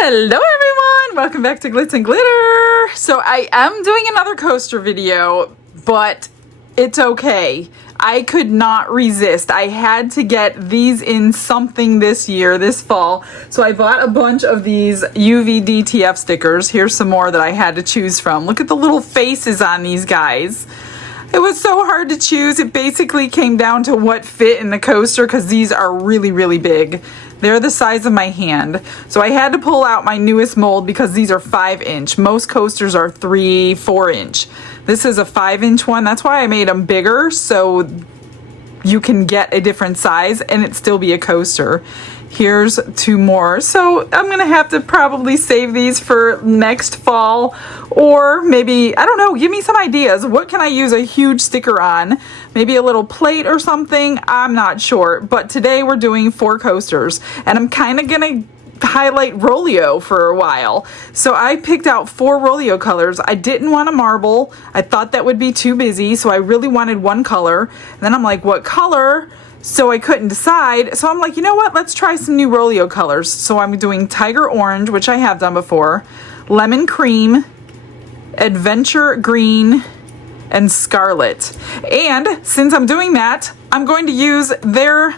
Hello everyone! Welcome back to Glitz and Glitter! So I am doing another coaster video, but it's okay. I could not resist. I had to get these in something this year, this fall. So I bought a bunch of these UV DTF stickers. Here's some more that I had to choose from. Look at the little faces on these guys. It was so hard to choose. It basically came down to what fit in the coaster because these are really, really big. They're the size of my hand. So I had to pull out my newest mold because these are 5-inch. Most coasters are 3-4-inch. This is a 5-inch one. That's why I made them bigger so you can get a different size and it still be a coaster. Here's two more. So I'm going to have to probably save these for next fall, or maybe, I don't know, give me some ideas. What can I use a huge sticker on? Maybe a little plate or something? I'm not sure. But today we're doing 4 coasters and I'm kind of going to highlight Rolio for a while. So I picked out 4 Rolio colors. I didn't want a marble. I thought that would be too busy, so I really wanted one color. And then I'm like, what color? So I couldn't decide. So I'm like, you know what? Let's try some new Rolio colors. So I'm doing Tiger Orange, which I have done before, Lemon Cream, Adventure Green, and Scarlet. And since I'm doing that, I'm going to use their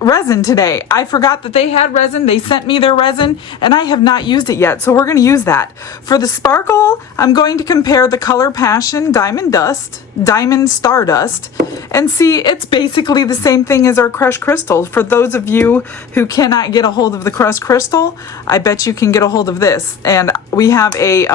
resin today. I forgot that they had resin. They sent me their resin and I have not used it yet. So we're going to use that. For the sparkle, I'm going to compare the Color Passion Diamond Stardust, and see, it's basically the same thing as our crushed crystal. For those of you who cannot get a hold of the crushed crystal, I bet you can get a hold of this. And we have a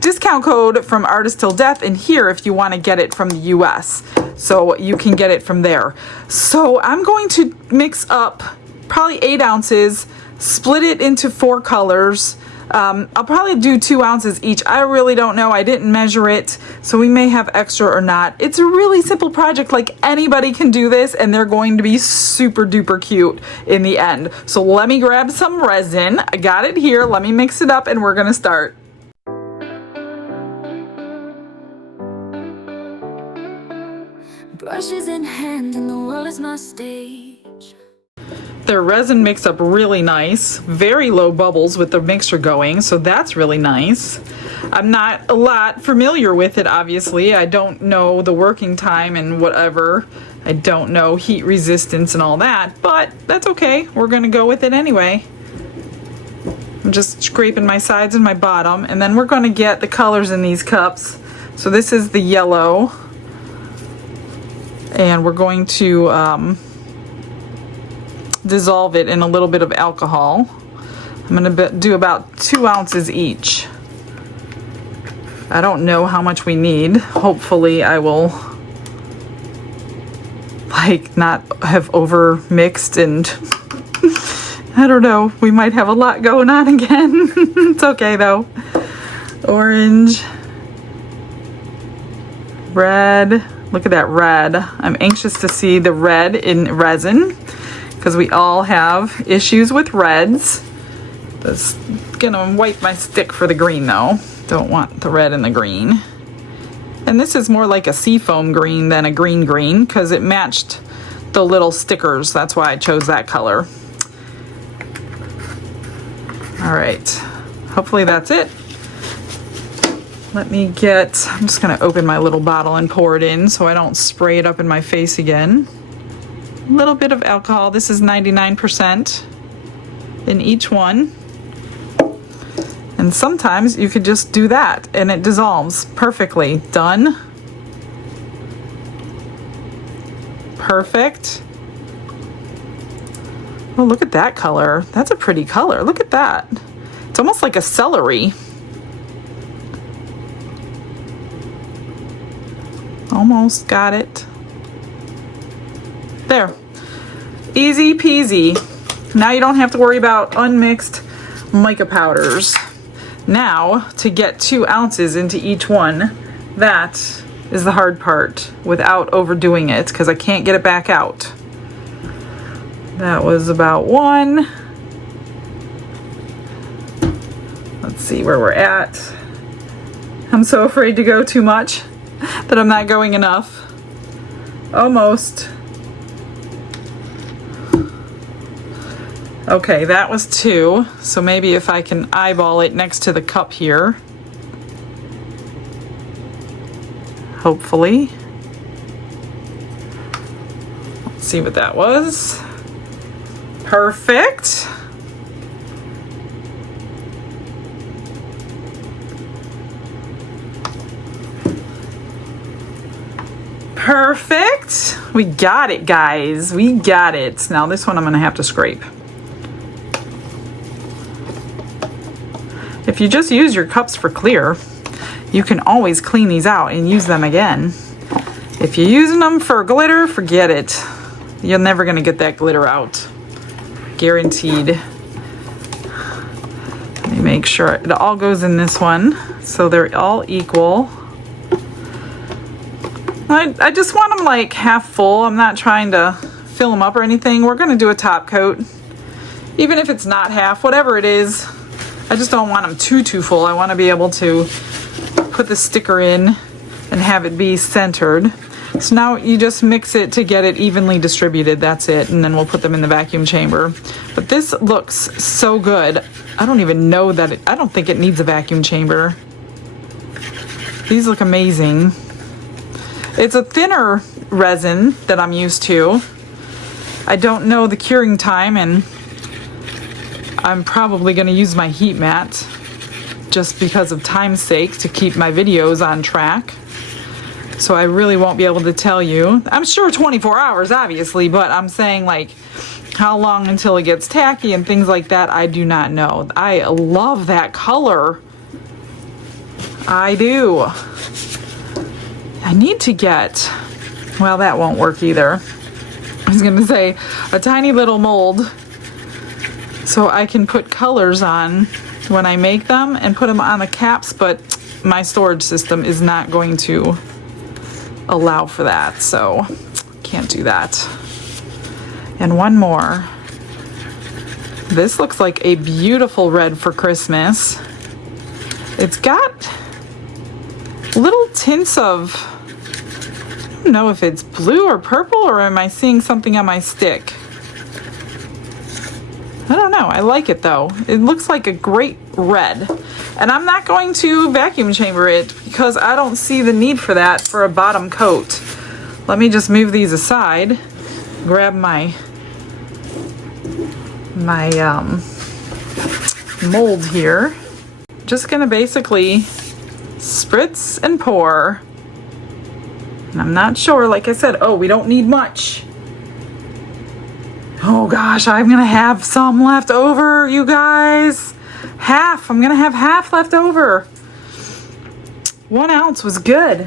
discount code from Artist Till Death in here if you want to get it from the US. So you can get it from there. So I'm going to mix up probably 8 ounces, split it into 4 colors. I'll probably do 2 ounces each. I really don't know. I didn't measure it, so we may have extra or not. It's a really simple project. Like, anybody can do this and they're going to be super duper cute in the end. So let me grab some resin. I got it here. Let me mix it up and we're gonna start. Brushes in hand and the world is my stage. Their resin mix up really nice. Very low bubbles with the mixture going, so that's really nice. I'm not a lot familiar with it, obviously. I don't know the working time and whatever. I don't know heat resistance and all that, but that's okay. We're gonna go with it anyway. I'm just scraping my sides and my bottom, and then we're gonna get the colors in these cups. So this is the yellow. And we're going to dissolve it in a little bit of alcohol. I'm going to do about 2 ounces each. I don't know how much we need. Hopefully I will not have over mixed, and I don't know, we might have a lot going on again. It's okay though. Orange, red. Look at that red. I'm anxious to see the red in resin because we all have issues with reds. That's gonna wipe my stick for the green though. Don't want the red and the green. And this is more like a seafoam green than a green because it matched the little stickers. That's why I chose that color. All right, hopefully that's it. Let me get, I'm just gonna open my little bottle and pour it in so I don't spray it up in my face again. A little bit of alcohol. This is 99% in each one. And sometimes you could just do that and it dissolves perfectly. Done. Perfect. Oh, look at that color. That's a pretty color. Look at that. It's almost like a celery. Almost got it. There. Easy peasy. Now you don't have to worry about unmixed mica powders. Now, to get 2 ounces into each one, that is the hard part without overdoing it because I can't get it back out. That was about 1. Let's see where we're at. I'm so afraid to go too much that I'm not going enough. Almost. Okay, that was 2. So maybe if I can eyeball it next to the cup here. Hopefully. Let's see what that was. Perfect. Perfect. We got it, guys. We got it. Now this one I'm gonna have to scrape. If you just use your cups for clear, you can always clean these out and use them again. If you're using them for glitter, forget it. You're never gonna get that glitter out. Guaranteed. Let me make sure it all goes in this one so they're all equal. I just want them like half full. I'm not trying to fill them up or anything. We're gonna do a top coat. Even if it's not half, whatever it is, I just don't want them too full. I want to be able to put the sticker in and have it be centered. So now you just mix it to get it evenly distributed. That's it. And then we'll put them in the vacuum chamber. But this looks so good. I don't even know that I don't think it needs a vacuum chamber. These look amazing. It's a thinner resin that I'm used to. I don't know the curing time, and I'm probably going to use my heat mat just because of time's sake to keep my videos on track. So I really won't be able to tell you. I'm sure 24 hours, obviously, but I'm saying like how long until it gets tacky and things like that, I do not know. I love that color. I do. I need to get, well, that won't work either. I was gonna say a tiny little mold so I can put colors on when I make them and put them on the caps, but my storage system is not going to allow for that, so can't do that. And one more. This looks like a beautiful red for Christmas. It's got little tints of, I don't know if it's blue or purple, or am I seeing something on my stick? I don't know. I like it though. It looks like a great red. And I'm not going to vacuum chamber it because I don't see the need for that for a bottom coat. Let me just move these aside. Grab my mold here. Just gonna basically spritz and pour. And I'm not sure, like I said, oh, we don't need much. Oh gosh, I'm gonna have some left over, you guys. Half, I'm gonna have half left over. 1 ounce was good.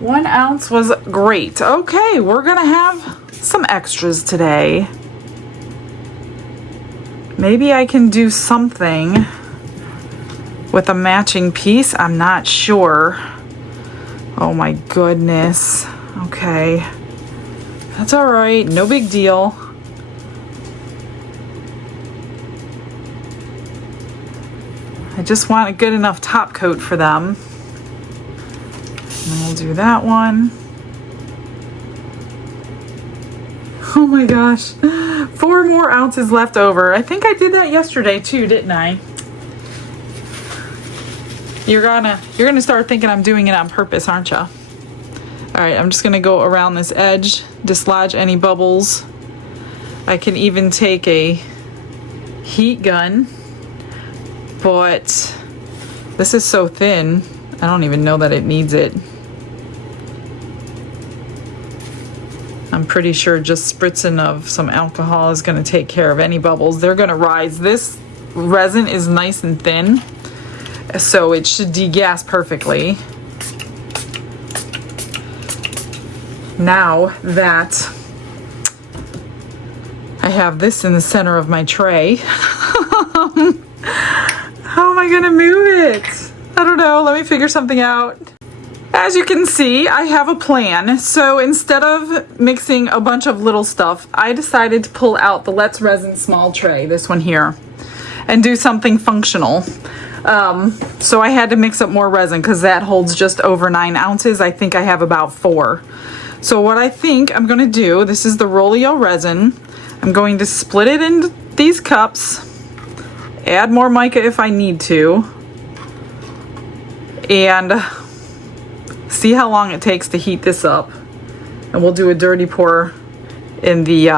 1 ounce was great. Okay, we're gonna have some extras today. Maybe I can do something with a matching piece. I'm not sure. Oh my goodness. Okay. That's all right. No big deal. I just want a good enough top coat for them. And we'll do that one. Oh my gosh. 4 more ounces left over. I think I did that yesterday too, didn't I? You're gonna start thinking I'm doing it on purpose, aren't you? All right, I'm just gonna go around this edge, dislodge any bubbles. I can even take a heat gun, but this is so thin, I don't even know that it needs it. I'm pretty sure just spritzing of some alcohol is gonna take care of any bubbles. They're gonna rise. This resin is nice and thin, so it should degas perfectly. Now that I have this in the center of my tray, how am I gonna move it? I don't know, let me figure something out. As you can see, I have a plan. So instead of mixing a bunch of little stuff, I decided to pull out the Let's Resin small tray, this one here, and do something functional. So I had to mix up more resin because that holds just over 9 ounces. I think I have about 4. So what I think I'm gonna do, this is the Rolio resin. I'm going to split it into these cups, add more mica if I need to, and see how long it takes to heat this up. And we'll do a dirty pour in the,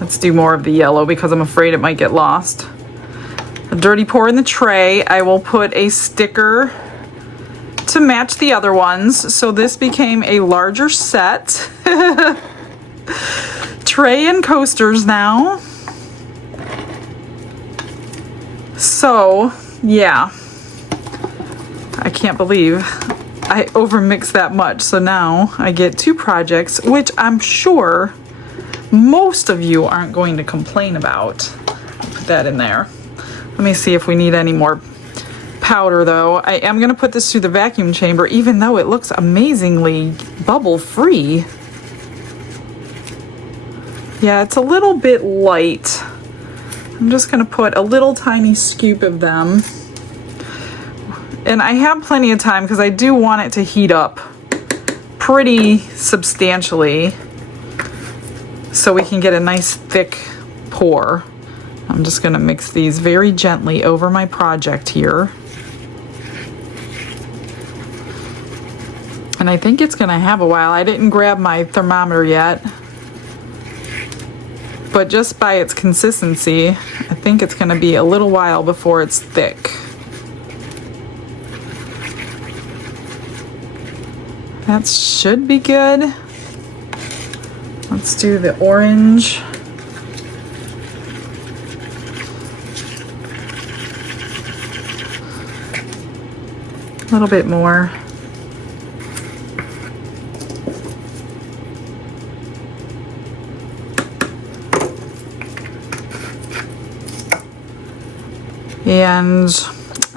let's do more of the yellow because I'm afraid it might get lost. A dirty pour in the tray. I will put a sticker to match the other ones. So this became a larger set. Tray and coasters now. So, yeah. I can't believe I overmixed that much. So now I get 2 projects, which I'm sure most of you aren't going to complain about. I'll put that in there. Let me see if we need any more powder though. I am going to put this through the vacuum chamber, even though it looks amazingly bubble free. Yeah, it's a little bit light. I'm just going to put a little tiny scoop of them. And I have plenty of time because I do want it to heat up pretty substantially so we can get a nice thick pour. I'm just going to mix these very gently over my project here. And I think it's going to have a while. I didn't grab my thermometer yet, but just by its consistency, I think it's going to be a little while before it's thick. That should be good. Let's do the orange. A little bit more. And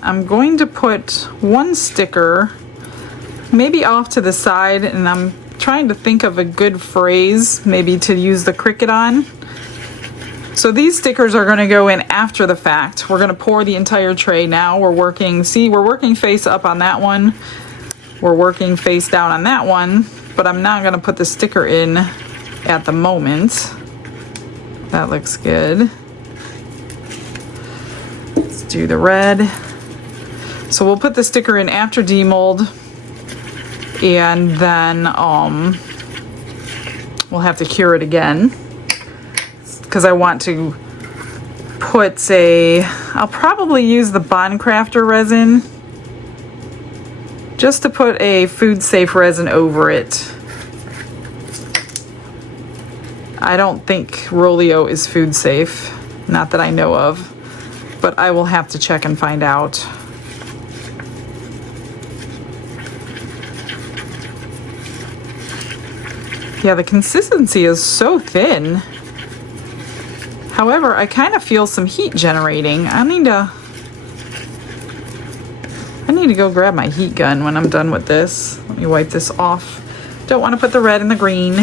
I'm going to put one sticker maybe off to the side, and I'm trying to think of a good phrase maybe to use the cricket on. So these stickers are going to go in after the fact. We're going to pour the entire tray now. We're working face up on that one. We're working face down on that one, but I'm not going to put the sticker in at the moment. That looks good. Let's do the red. So we'll put the sticker in after demold, and then we'll have to cure it again because I want to put I'll probably use the Craftor resin just to put a food safe resin over it. I don't think Rolio is food safe, not that I know of, but I will have to check and find out. Yeah, the consistency is so thin. However, I kind of feel some heat generating. I need to go grab my heat gun when I'm done with this. Let me wipe this off. Don't want to put the red in the green.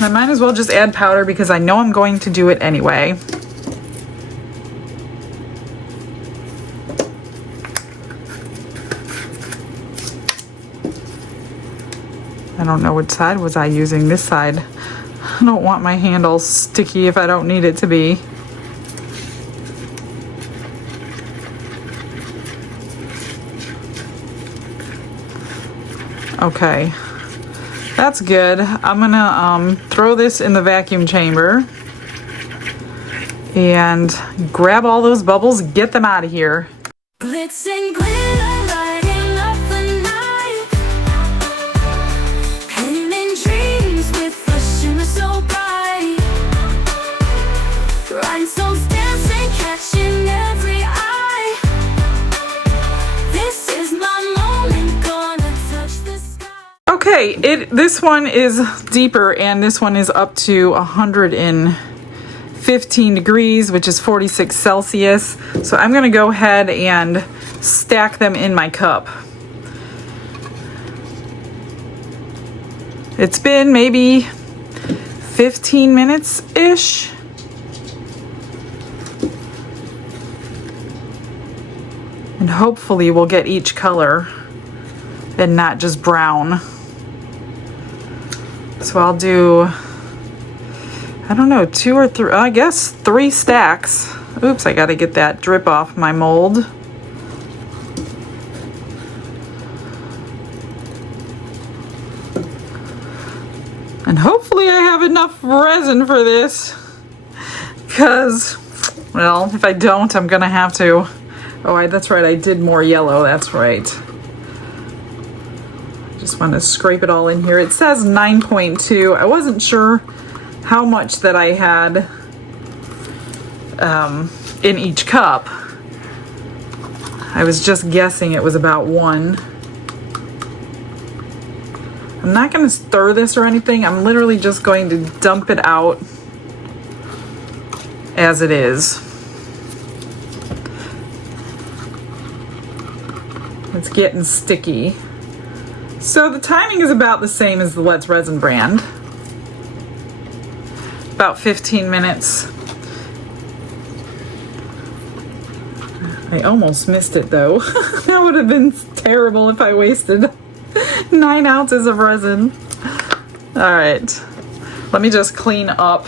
I might as well just add powder because I know I'm going to do it anyway. I don't know which side was I using. This side. I don't want my hand all sticky if I don't need it to be. Okay, that's good. I'm gonna throw this in the vacuum chamber and grab all those bubbles, get them out of here. Glitz and glitter, lighting up the night. Painting dreams with a shimmer so bright. Rhinestones dancing, catching every eye. This is my moment, gonna touch the sky. Okay, this one is deeper, and this one is up to 115 degrees, which is 46 Celsius. So I'm gonna go ahead and stack them in my cup. It's been maybe 15 minutes-ish. And hopefully we'll get each color and not just brown. So I'll do I don't know, 2 or 3, I guess 3 stacks. Oops, I gotta get that drip off my mold. And hopefully I have enough resin for this, because, well, if I don't, I'm gonna have to. Oh, that's right, I did more yellow, that's right. Just want to scrape it all in here. It says 9.2. I wasn't sure how much that I had in each cup. I was just guessing it was about 1. I'm not going to stir this or anything. I'm literally just going to dump it out as it is. It's getting sticky. So the timing is about the same as the Let's Resin brand. About 15 minutes. I almost missed it though. That would have been terrible if I wasted 9 ounces of resin. All right, let me just clean up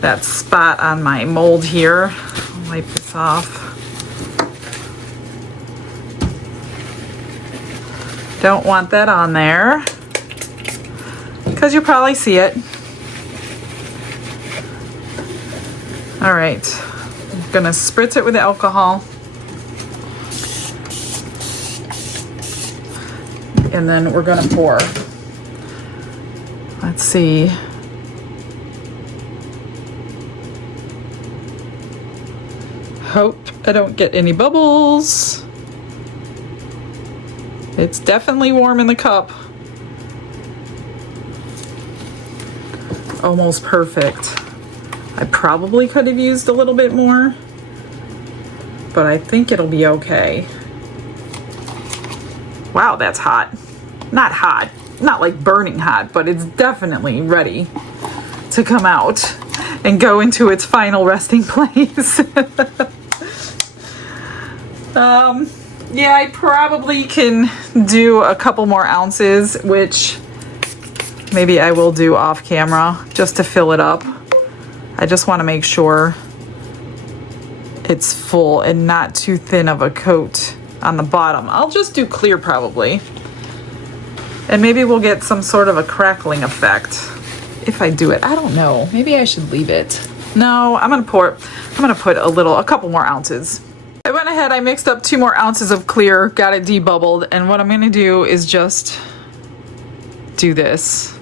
that spot on my mold here. I'll wipe this off. Don't want that on there because you'll probably see it. All right, I'm gonna spritz it with the alcohol. And then we're gonna pour. Let's see. Hope I don't get any bubbles. It's definitely warm in the cup. Almost perfect. I probably could have used a little bit more, but I think it'll be okay. Wow, that's hot. Not hot, not like burning hot, but it's definitely ready to come out and go into its final resting place. Yeah, I probably can do a couple more ounces, which maybe I will do off camera just to fill it up. I just want to make sure it's full and not too thin of a coat on the bottom. I'll just do clear probably. And maybe we'll get some sort of a crackling effect if I do it. I don't know. Maybe I should leave it. No, I'm gonna put a couple more ounces. I went ahead, I mixed up 2 more ounces of clear, got it debubbled, and what I'm gonna do is just do this.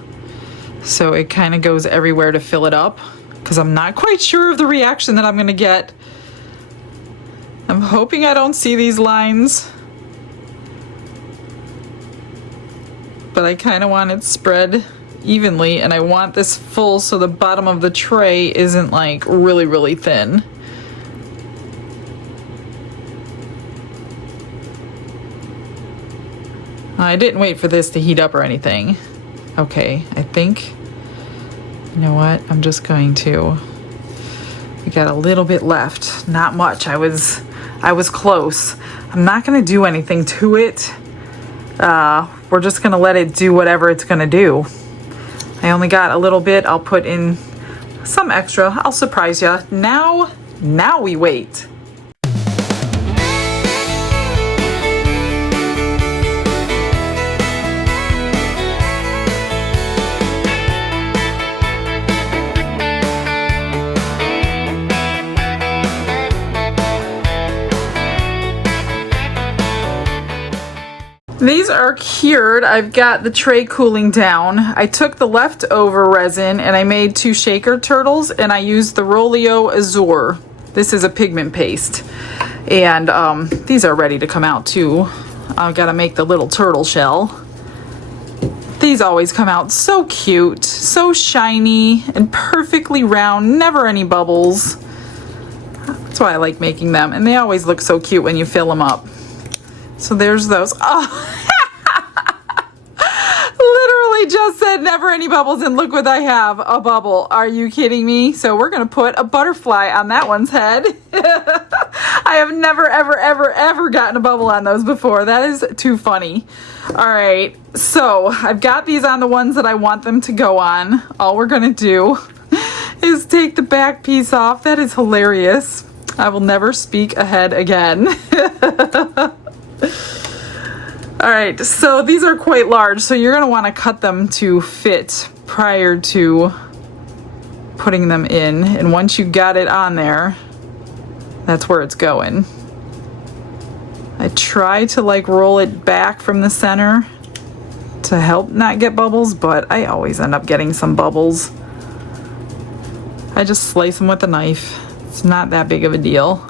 So it kind of goes everywhere to fill it up, because I'm not quite sure of the reaction that I'm gonna get. I'm hoping I don't see these lines, but I kind of want it spread evenly, and I want this full so the bottom of the tray isn't like really, really thin. I didn't wait for this to heat up or anything. Okay, I think, you know what, I'm just going to, we got a little bit left, not much. I was close. I'm not gonna do anything to it. We're just gonna let it do whatever it's gonna do. I only got a little bit. I'll put in some extra. I'll surprise you. Now we wait. These are cured. I've got the tray cooling down. I took the leftover resin and I made 2 shaker turtles, and I used the Rolio Azure. This is a pigment paste. And these are ready to come out too. I've got to make the little turtle shell. These always come out so cute, so shiny and perfectly round, never any bubbles. That's why I like making them, and they always look so cute when you fill them up. So there's those. Oh, literally just said never any bubbles, and look what I have, a bubble. Are you kidding me? So we're gonna put a butterfly on that one's head. I have never, ever, ever, ever gotten a bubble on those before. That is too funny. All right, so I've got these on the ones that I want them to go on. All we're gonna do is take the back piece off. That is hilarious. I will never speak ahead again. All right, so these are quite large, so you're gonna wanna cut them to fit prior to putting them in. And once you got it on there, that's where it's going. I try to like roll it back from the center to help not get bubbles, but I always end up getting some bubbles. I just slice them with a knife. It's not that big of a deal.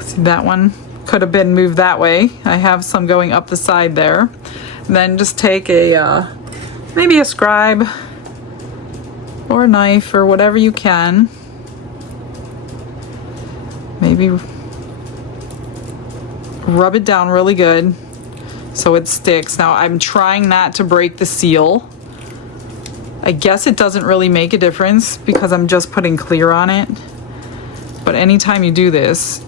See, that one could have been moved that way. I have some going up the side there. And then just take a, maybe a scribe or a knife or whatever you can. Maybe rub it down really good so it sticks. Now I'm trying not to break the seal. I guess it doesn't really make a difference because I'm just putting clear on it. But anytime you do this,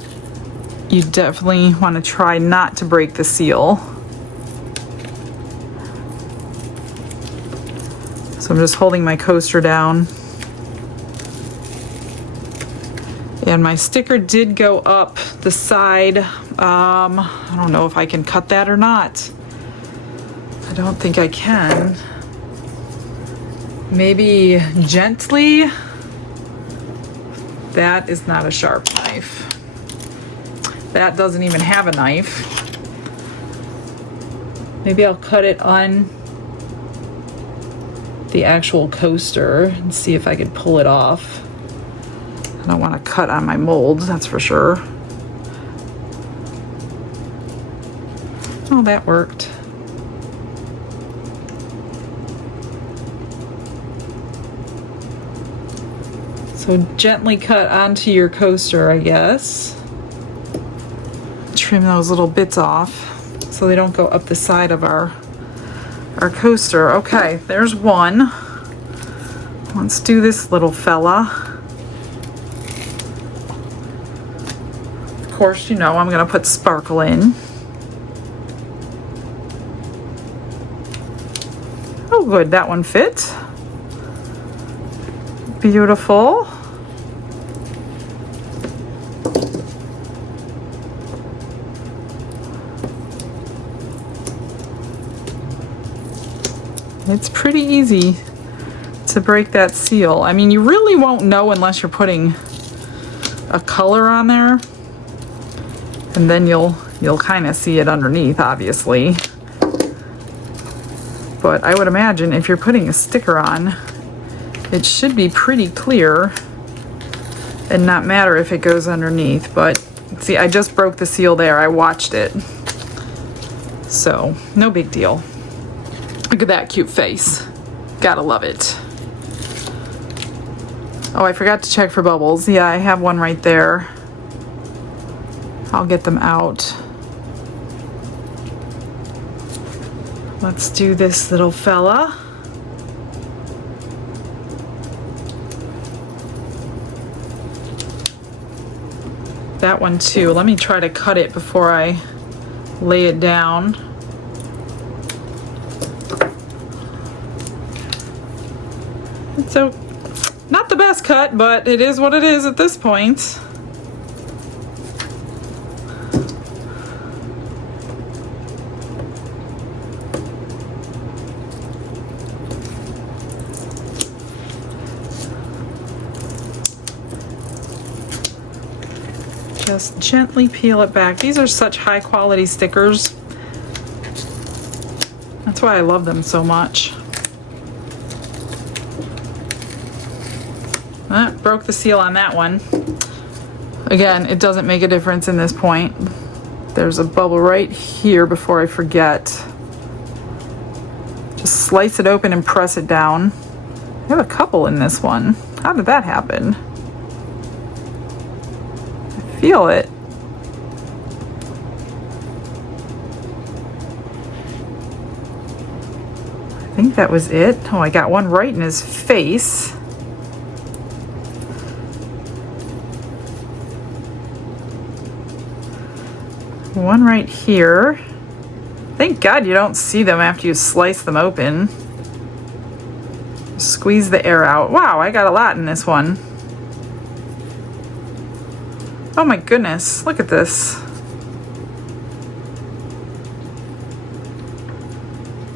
you definitely want to try not to break the seal. So I'm just holding my coaster down. And my sticker did go up the side. I don't know if I can cut that or not. I don't think I can. Maybe gently. That is not a sharp knife. That doesn't even have a knife. Maybe I'll cut it on the actual coaster and see if I could pull it off. I don't want to cut on my molds, that's for sure. Oh, that worked. So gently cut onto your coaster, I guess. Trim those little bits off so they don't go up the side of our coaster. Okay, there's one. Let's do this little fella. Of course, you know I'm gonna put sparkle in. Oh good, that one fit. Beautiful. It's pretty easy to break that seal. I mean, you really won't know unless you're putting a color on there, and then you'll kind of see it underneath, obviously. But I would imagine if you're putting a sticker on, it should be pretty clear and not matter if it goes underneath. But see, I just broke the seal there. I watched it. So, no big deal. Look at that cute face. Gotta love it. Oh, I forgot to check for bubbles. Yeah, I have one right there. I'll get them out. Let's do this little fella. That one too. Let me try to cut it before I lay it down. So, not the best cut, but it is what it is at this point. Just gently peel it back. These are such high quality stickers. That's why I love them so much. Broke the seal on that one. Again, it doesn't make a difference in this point. There's a bubble right here before I forget. Just slice it open and press it down. I have a couple in this one. How did that happen? I feel it. I think that was it. Oh, I got one right in his face. One right here. Thank God you don't see them after you slice them open. Squish squeeze the air out. Wow, I got a lot in this one. Oh my goodness, look at this.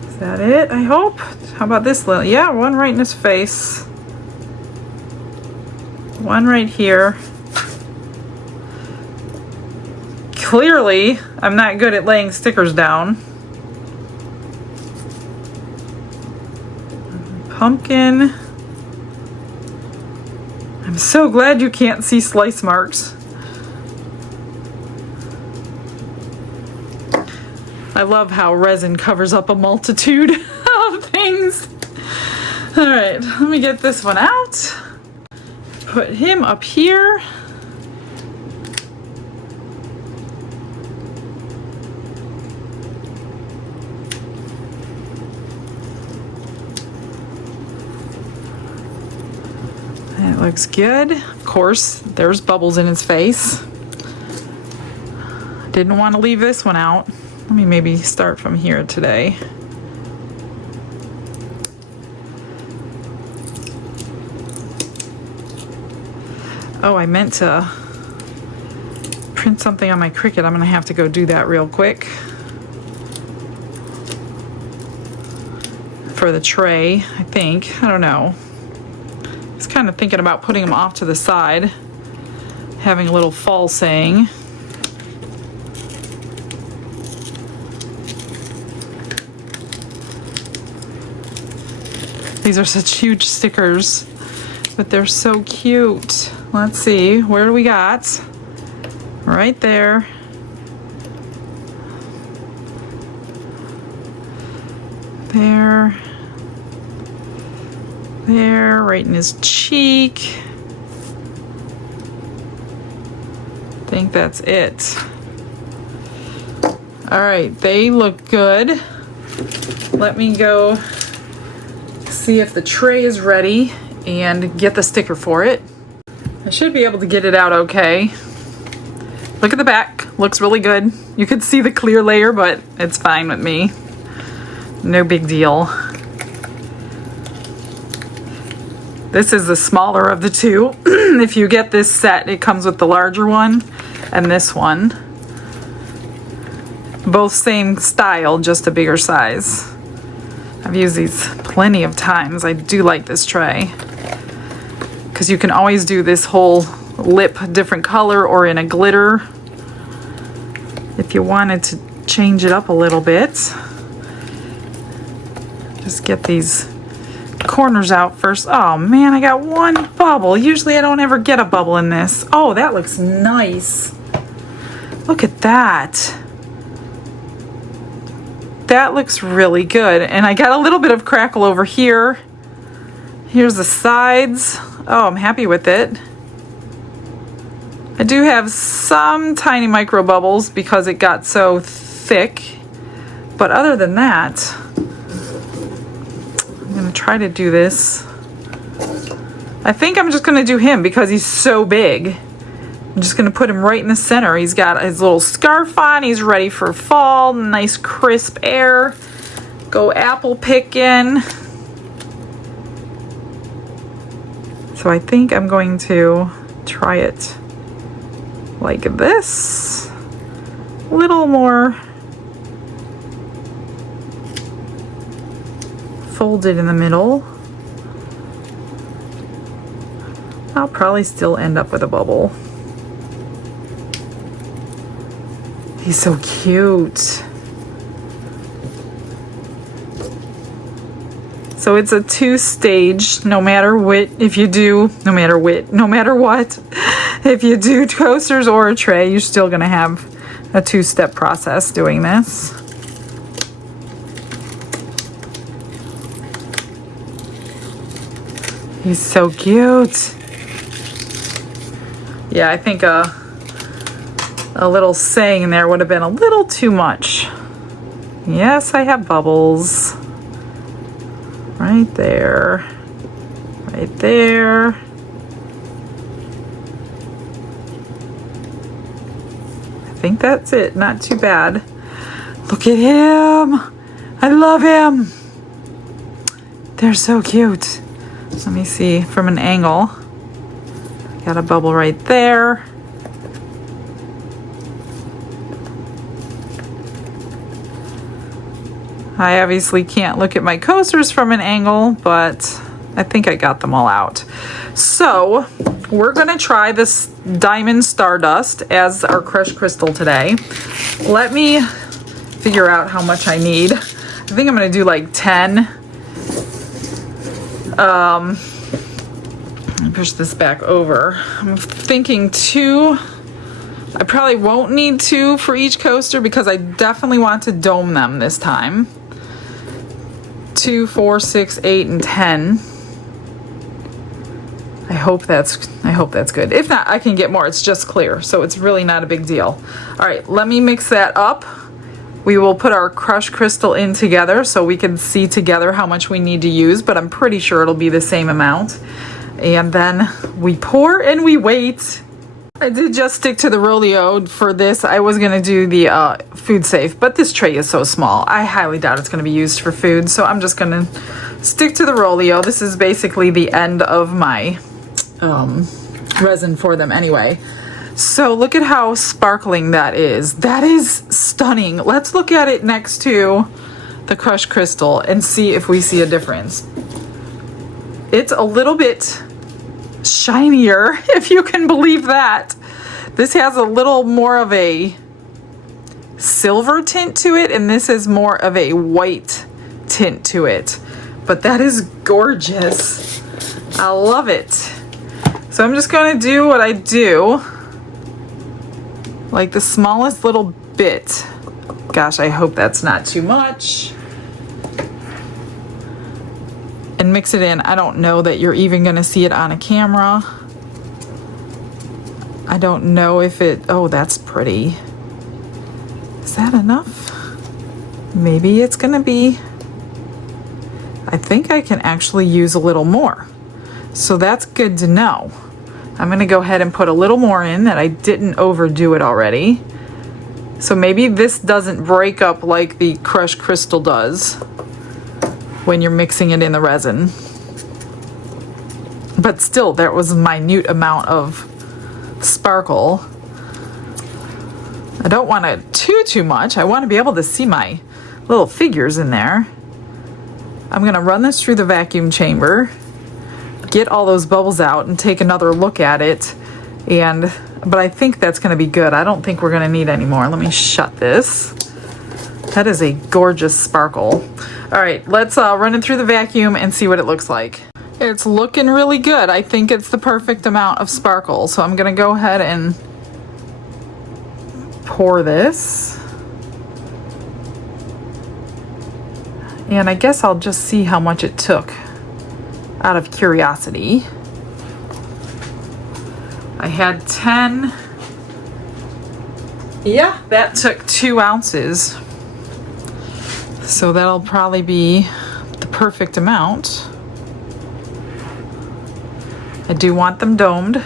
Is that it, I hope? How about this little, yeah, one right in his face. One right here. Clearly, I'm not good at laying stickers down. Pumpkin. I'm so glad you can't see slice marks. I love how resin covers up a multitude of things. All right, let me get this one out. Put him up here. That looks good. Of course, there's bubbles in his face. Didn't want to leave this one out. Let me maybe start from here today. Oh, I meant to print something on my Cricut. I'm gonna have to go do that real quick for the tray, I think. I don't know. I was kind of thinking about putting them off to the side, having a little fall saying. These are such huge stickers, but they're so cute. Let's see, where do we got? Right there. There. There, right in his cheek. I think that's it. All right, they look good. Let me go see if the tray is ready and get the sticker for it. I should be able to get it out okay. Look at the back, looks really good. You could see the clear layer, but it's fine with me. No big deal. This is the smaller of the two. If you get this set, it comes with the larger one and this one. Both same style, just a bigger size. I've used these plenty of times. I do like this tray because you can always do this whole lip different color or in a glitter if you wanted to change it up a little bit. Just get these corners out first. Oh man, I got one bubble. Usually I don't ever get a bubble in this. Oh, that looks nice. Look at that. That looks really good. And I got a little bit of crackle over here. Here's the sides. Oh, I'm happy with it. I do have some tiny micro bubbles because it got so thick. But other than that, I'm gonna try to do this. I think I'm just gonna do him because he's so big. I'm just gonna put him right in the center. He's got his little scarf on. He's ready for fall. Nice crisp air. Go apple picking. So I think I'm going to try it like this. A little more folded in the middle. I'll probably still end up with a bubble. He's so cute. So it's a two-stage, no matter what, if you do, no matter what, if you do coasters or a tray, you're still gonna have a two-step process doing this. He's so cute. Yeah, I think a little saying in there would have been a little too much. Yes, I have bubbles. Right there. Right there. I think that's it. Not too bad. Look at him. I love him. They're so cute. Let me see from an angle. Got a bubble right there. I obviously can't look at my coasters from an angle, but I think I got them all out. So we're gonna try this Diamond Stardust as our crushed crystal today. Let me figure out how much I need. I think I'm gonna do like 10. Let me push this back over. I'm thinking 2. I probably won't need 2 for each coaster because I definitely want to dome them this time. 2, 4, 6, 8, and 10. I hope that's good. If not, I can get more. It's just clear, so it's really not a big deal. All right, let me mix that up. We will put our crushed crystal in together so we can see together how much we need to use, but I'm pretty sure it'll be the same amount. And then we pour and we wait. I did just stick to the Rolio for this. I was gonna do the food safe, but this tray is so small. I highly doubt it's gonna be used for food, so I'm just gonna stick to the Rolio. This is basically the end of my resin for them anyway. So look at how sparkling that is. That is stunning. Let's look at it next to the crushed crystal and see if we see a difference. It's a little bit shinier, if you can believe that. This has a little more of a silver tint to it, and this is more of a white tint to it. But that is gorgeous. I love it. So I'm just gonna do what I do, like the smallest little bit. Gosh, I hope that's not too much. And mix it in. I don't know that you're even gonna see it on a camera. I don't know if it, oh, that's pretty. Is that enough? Maybe it's gonna be, I think I can actually use a little more. So that's good to know. I'm gonna go ahead and put a little more in that I didn't overdo it already. So maybe this doesn't break up like the crushed crystal does when you're mixing it in the resin. But still, there was a minute amount of sparkle. I don't want it too much. I want to be able to see my little figures in there. I'm gonna run this through the vacuum chamber, get all those bubbles out, and take another look at it. But I think that's gonna be good. I don't think we're gonna need any more. Let me shut this. That is a gorgeous sparkle. All right, let's run it through the vacuum and see what it looks like. It's looking really good. I think it's the perfect amount of sparkle. So I'm gonna go ahead and pour this. And I guess I'll just see how much it took out of curiosity. I had 10. Yeah, that took 2 ounces. So that'll probably be the perfect amount. I do want them domed.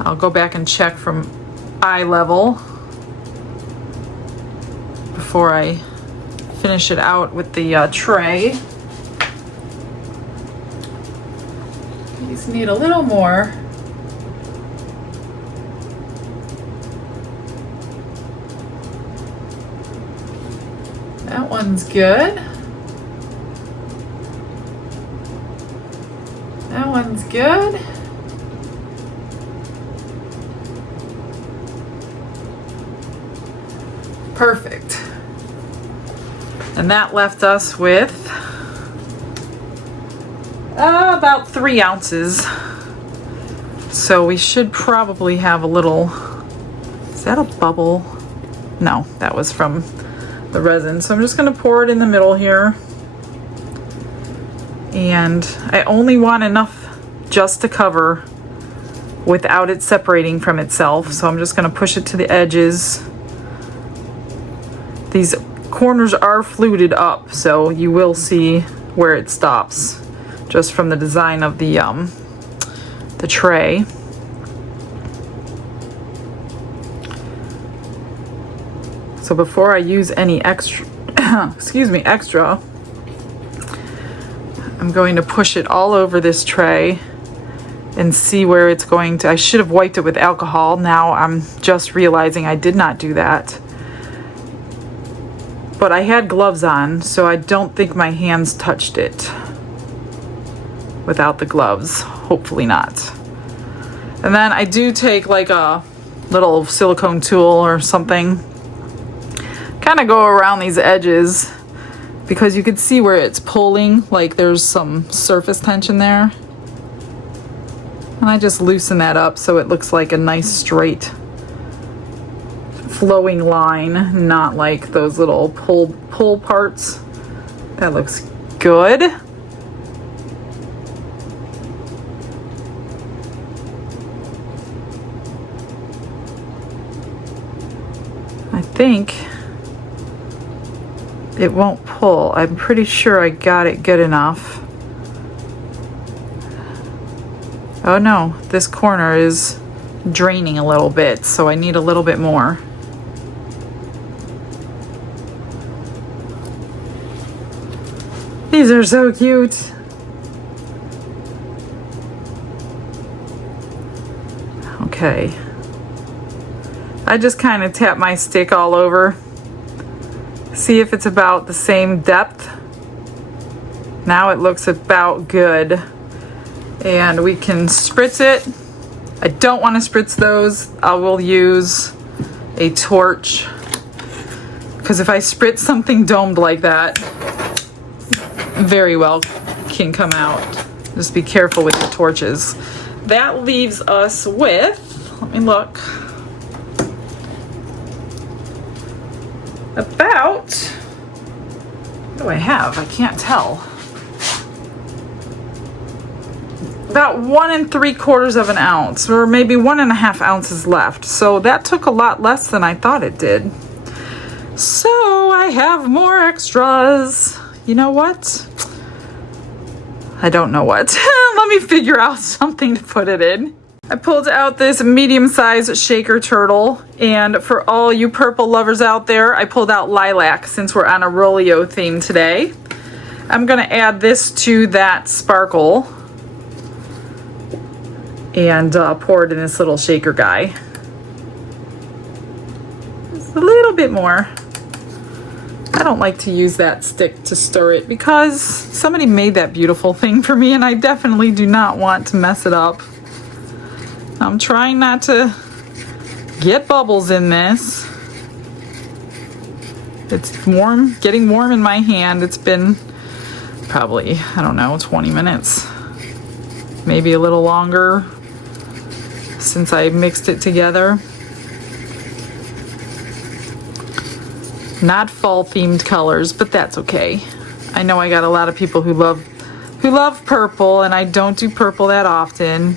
I'll go back and check from eye level before I finish it out with the tray. These need a little more. That one's good. That one's good. Perfect. And that left us with about 3 ounces. So we should probably have a little, is that a bubble? No, that was from the resin. So I'm just gonna pour it in the middle here. And I only want enough just to cover without it separating from itself. So I'm just gonna push it to the edges. These corners are fluted up, so you will see where it stops just from the design of the tray. So before I use any extra excuse me, extra, I'm going to push it all over this tray and see where it's going to. I should have wiped it with alcohol. Now I'm just realizing I did not do that. But I had gloves on, so I don't think my hands touched it without the gloves. Hopefully not. And then I do take like a little silicone tool or something. Kind of go around these edges because you can see where it's pulling, like there's some surface tension there. And I just loosen that up so it looks like a nice straight flowing line, not like those little pull parts. That looks good. I think it won't pull. I'm pretty sure I got it good enough. Oh no, this corner is draining a little bit, so I need a little bit more. These are so cute. Okay. I just kind of tap my stick all over. See if it's about the same depth. Now it looks about good. And we can spritz it. I don't want to spritz those. I will use a torch. Because if I spritz something domed like that, very well can come out. Just be careful with the torches. That leaves us with, let me look, about, what do I have? I can't tell. About 1 3/4 of an ounce, or maybe 1.5 ounces left. So that took a lot less than I thought it did. So I have more extras. You know what? I don't know what. Let me figure out something to put it in. I pulled out this medium-sized shaker turtle, and for all you purple lovers out there, I pulled out lilac since we're on a Rolio theme today. I'm gonna add this to that sparkle and pour it in this little shaker guy. Just a little bit more. I don't like to use that stick to stir it because somebody made that beautiful thing for me and I definitely do not want to mess it up. I'm trying not to get bubbles in this. It's warm, getting warm in my hand. It's been probably, I don't know, 20 minutes, maybe a little longer since I mixed it together. Not fall themed colors, but that's okay. I know I got a lot of people who love purple, and I don't do purple that often.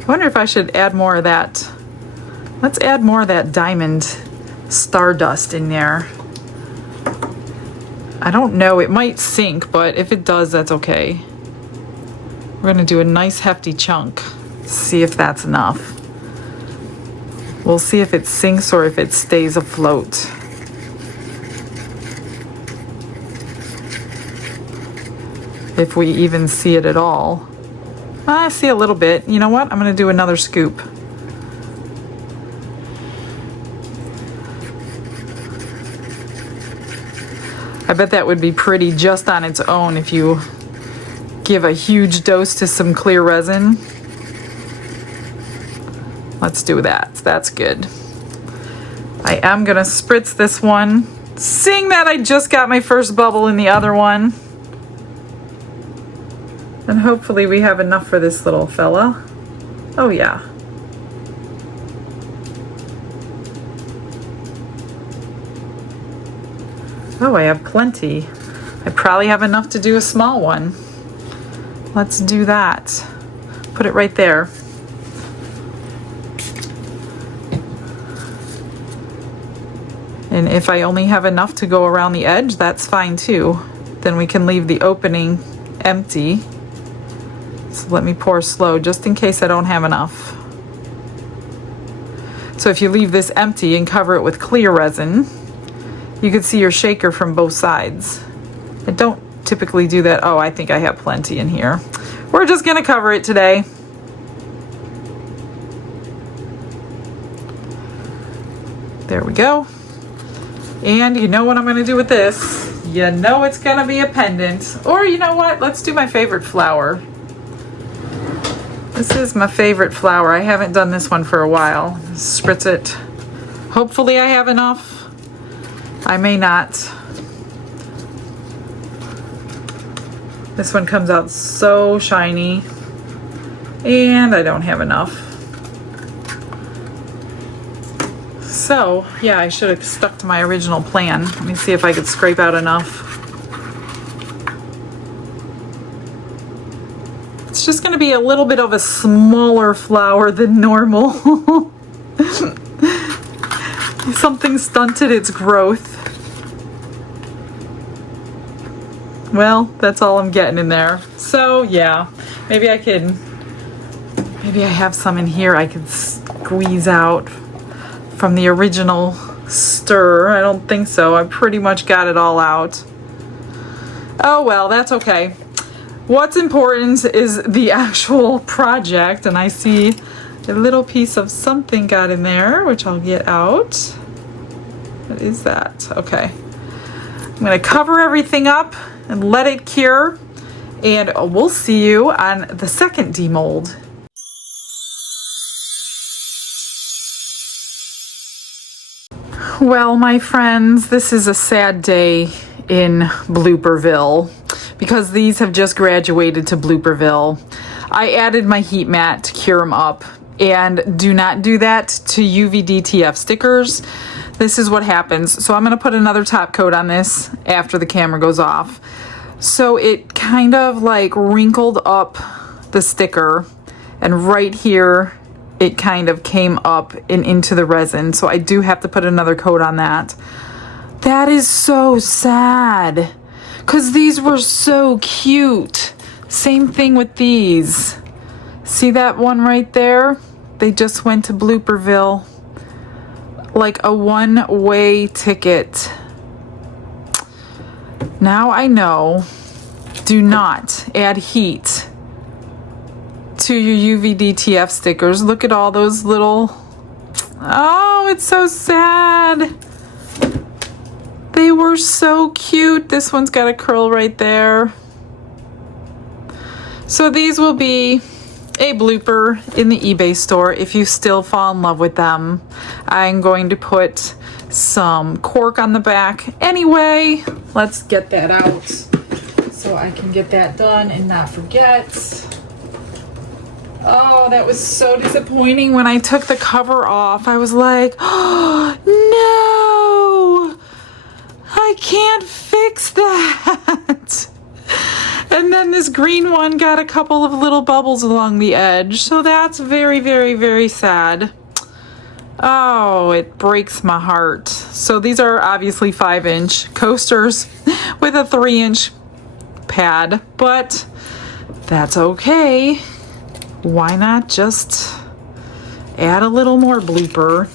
I wonder if I should add more of that. Let's add more of that diamond Stardust in there. I don't know, it might sink, but if it does, that's okay. We're gonna do a nice hefty chunk. See if that's enough. We'll see if it sinks or if it stays afloat. If we even see it at all. I see a little bit. You know what? I'm gonna do another scoop. I bet that would be pretty just on its own if you give a huge dose to some clear resin. Let's do that. That's good. I am gonna spritz this one. Seeing that I just got my first bubble in the other one. And hopefully we have enough for this little fella. Oh yeah. Oh, I have plenty. I probably have enough to do a small one. Let's do that. Put it right there. And if I only have enough to go around the edge, that's fine too. Then we can leave the opening empty. So let me pour slow just in case I don't have enough. So if you leave this empty and cover it with clear resin, you could see your shaker from both sides. I don't typically do that. Oh, I think I have plenty in here. We're just gonna cover it today. There we go. And you know what I'm gonna do with this? You know it's gonna be a pendant. Or you know what? Let's do my favorite flower. This is my favorite flower. I haven't done this one for a while. Spritz it. Hopefully I have enough. I may not. This one comes out so shiny. And I don't have enough. So, yeah, I should have stuck to my original plan. Let me see if I could scrape out enough. It's just going to be a little bit of a smaller flower than normal. Something stunted its growth. Well, that's all I'm getting in there. So, yeah, maybe I have some in here I could squeeze out from the original stir. I don't think so. I pretty much got it all out. Oh, well, that's okay. What's important is the actual project, and I see a little piece of something got in there, which I'll get out. What is that? Okay. I'm going to cover everything up and let it cure, and we'll see you on the second demold. Well, my friends, this is a sad day in Blooperville because these have just graduated to Blooperville. I added my heat mat to cure them up, and do not do that to UV DTF stickers. This is what happens. So I'm going to put another top coat on this after the camera goes off. So it kind of like wrinkled up the sticker, and right here it kind of came up and into the resin. So I do have to put another coat on that. That is so sad because these were so cute. Same thing with these. See that one right there? They just went to Blooperville. Like a one-way ticket. Now I know, do not add heat to your UV DTF stickers. Look at all those little, oh, it's so sad. They were so cute. This one's got a curl right there. So these will be a blooper in the eBay store if you still fall in love with them. I'm going to put some cork on the back anyway. Let's get that out so I can get that done and not forget. Oh, that was so disappointing when I took the cover off. I was like, oh, no, I can't fix that. And then this green one got a couple of little bubbles along the edge. So that's very, very, very sad. Oh, it breaks my heart. So these are obviously 5-inch coasters with a 3-inch pad, but that's okay. Why not just add a little more blooper?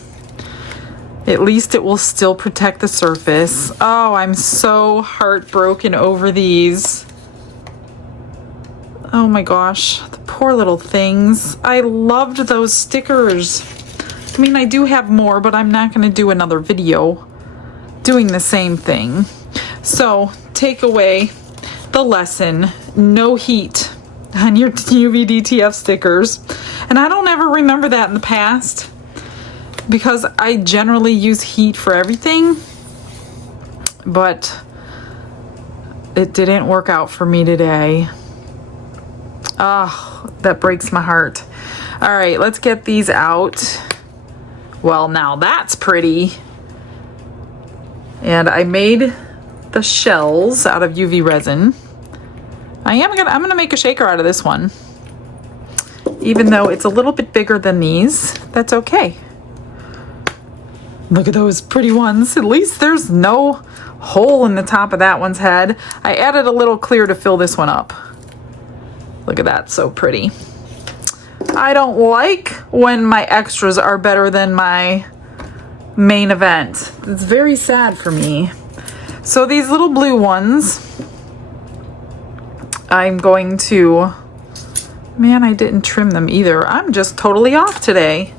At least it will still protect the surface. Oh, I'm so heartbroken over these. Oh my gosh, the poor little things. I loved those stickers. I mean, I do have more, but I'm not going to do another video doing the same thing. So, take away the lesson. No heat on your UV DTF stickers. And I don't ever remember that in the past because I generally use heat for everything. But it didn't work out for me today. Oh, that breaks my heart. All right, let's get these out. Well, now that's pretty. And I made the shells out of UV resin. I'm gonna make a shaker out of this one. Even though it's a little bit bigger than these, that's okay. Look at those pretty ones. At least there's no hole in the top of that one's head. I added a little clear to fill this one up. Look at that, so pretty. I don't like when my extras are better than my main event. It's very sad for me. So these little blue ones, I'm going to, man, I didn't trim them either. I'm just totally off today.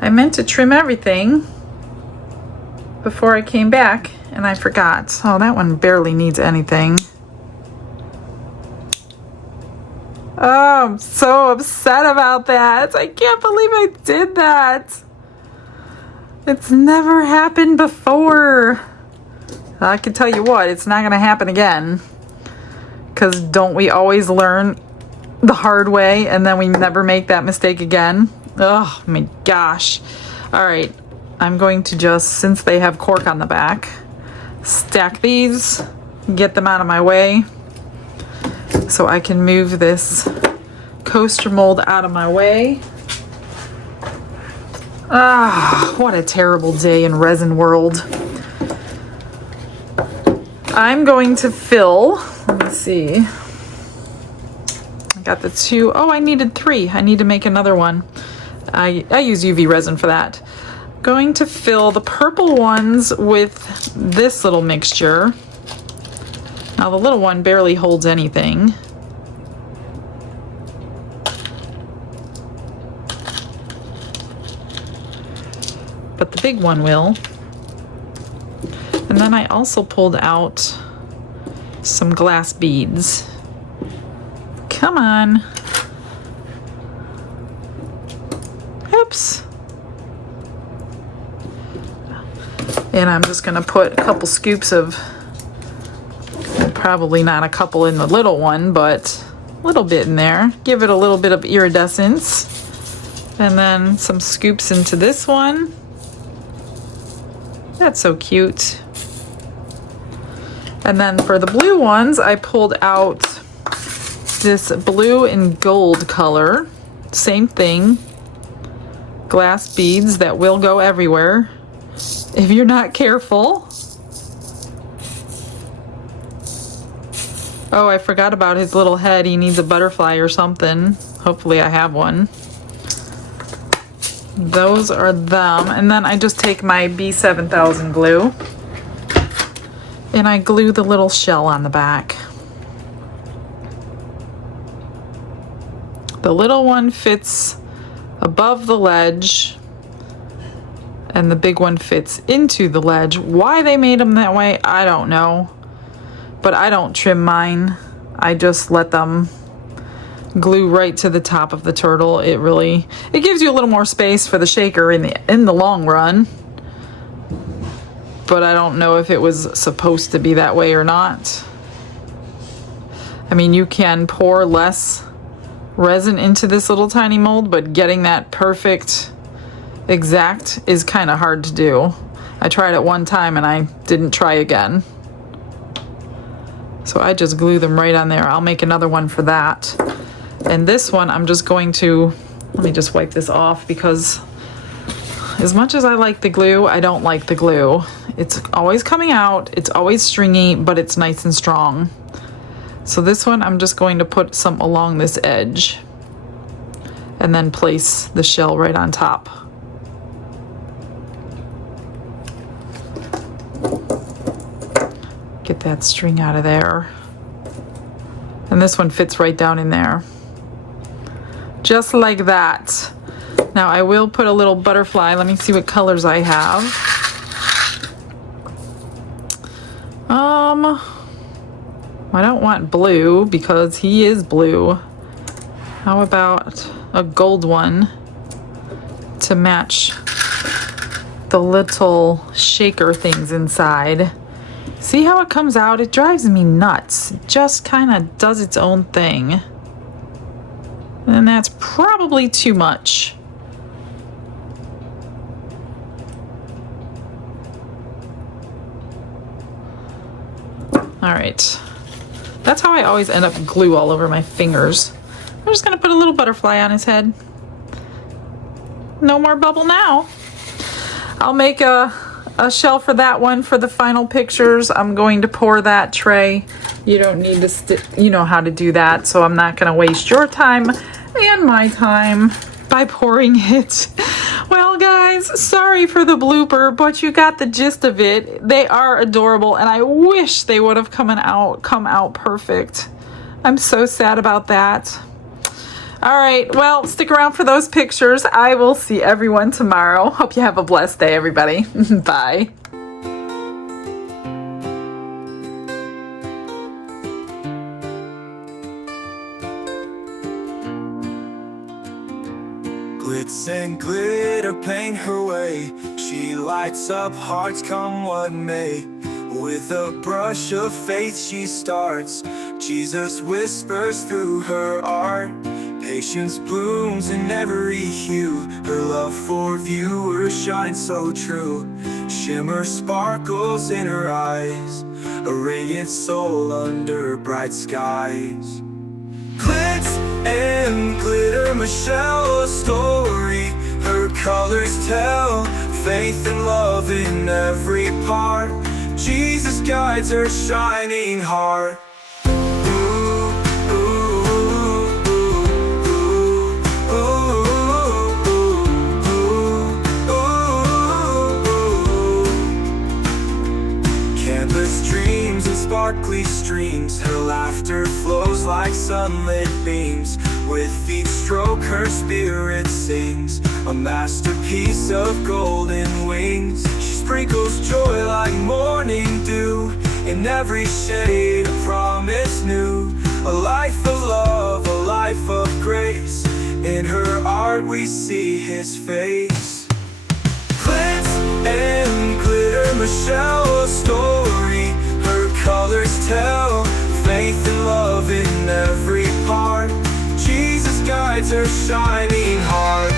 I meant to trim everything before I came back and I forgot. Oh, that one barely needs anything. Oh, I'm so upset about that. I can't believe I did that. It's never happened before. I can tell you what, it's not gonna happen again. Because don't we always learn the hard way and then we never make that mistake again? Oh my gosh. All right, I'm going to just, since they have cork on the back, stack these, get them out of my way so I can move this coaster mold out of my way. Ah, what a terrible day in resin world. I'm going to fill, let me see. I got the two, oh, I needed three. I need to make another one. I use UV resin for that. Going to fill the purple ones with this little mixture. Now the little one barely holds anything. But the big one will. And then I also pulled out some glass beads. Come on. Oops. And I'm just gonna put a couple scoops of, probably not a couple in the little one, but a little bit in there. Give it a little bit of iridescence. And then some scoops into this one. That's so cute. And then for the blue ones, I pulled out this blue and gold color. Same thing. Glass beads that will go everywhere if you're not careful. Oh, I forgot about his little head. He needs a butterfly or something. Hopefully I have one. Those are them. And then I just take my B7000 glue and I glue the little shell on the back. The little one fits above the ledge and the big one fits into the ledge. Why they made them that way, I don't know. But I don't trim mine. I just let them glue right to the top of the turtle. It gives you a little more space for the shaker in the long run. But I don't know if it was supposed to be that way or not. I mean, you can pour less resin into this little tiny mold, but getting that perfect exact is kind of hard to do. I tried it one time and I didn't try again. So I just glue them right on there. I'll make another one for that. And this one I'm just going to, let me just wipe this off, because as much as I like the glue, I don't like the glue. It's always coming out, it's always stringy, but it's nice and strong. So this one I'm just going to put some along this edge and then place the shell right on top. Get that string out of there. And this one fits right down in there. Just like that. Now I will put a little butterfly. Let me see what colors I have. I don't want blue because he is blue. How about a gold one to match the little shaker things inside? See how it comes out? It drives me nuts. It just kind of does its own thing. And that's probably too much. All right. That's how I always end up glue all over my fingers. I'm just gonna put a little butterfly on his head. No more bubble now. I'll make a shell for that one for the final pictures. I'm going to pour that tray. You don't need to, you know how to do that, so I'm not gonna waste your time and my time by pouring it. Well, guys, sorry for the blooper, but you got the gist of it. They are adorable, and I wish they would have come out perfect. I'm so sad about that. All right, well, stick around for those pictures. I will see everyone tomorrow. Hope you have a blessed day, everybody. Bye. Glitz and glitter paint her way. She lights up hearts come what may. With a brush of faith she starts. Jesus whispers through her art. Patience blooms in every hue. Her love for viewers shines so true. Shimmer sparkles in her eyes. A radiant soul under bright skies. Glitz and glitter, Michelle, a story. Her colors tell faith and love in every part. Jesus guides her shining heart. Canvas dreams and sparkly streams. Her laughter flows like sunlit beams. With each stroke her spirit sings. A masterpiece of golden wings. She sprinkles joy like morning dew. In every shade a promise new. A life of love, a life of grace. In her art we see his face. Glitz and glitter, Michelle, a story. Her colors tell faith and love in every part. Jesus guides her shining heart.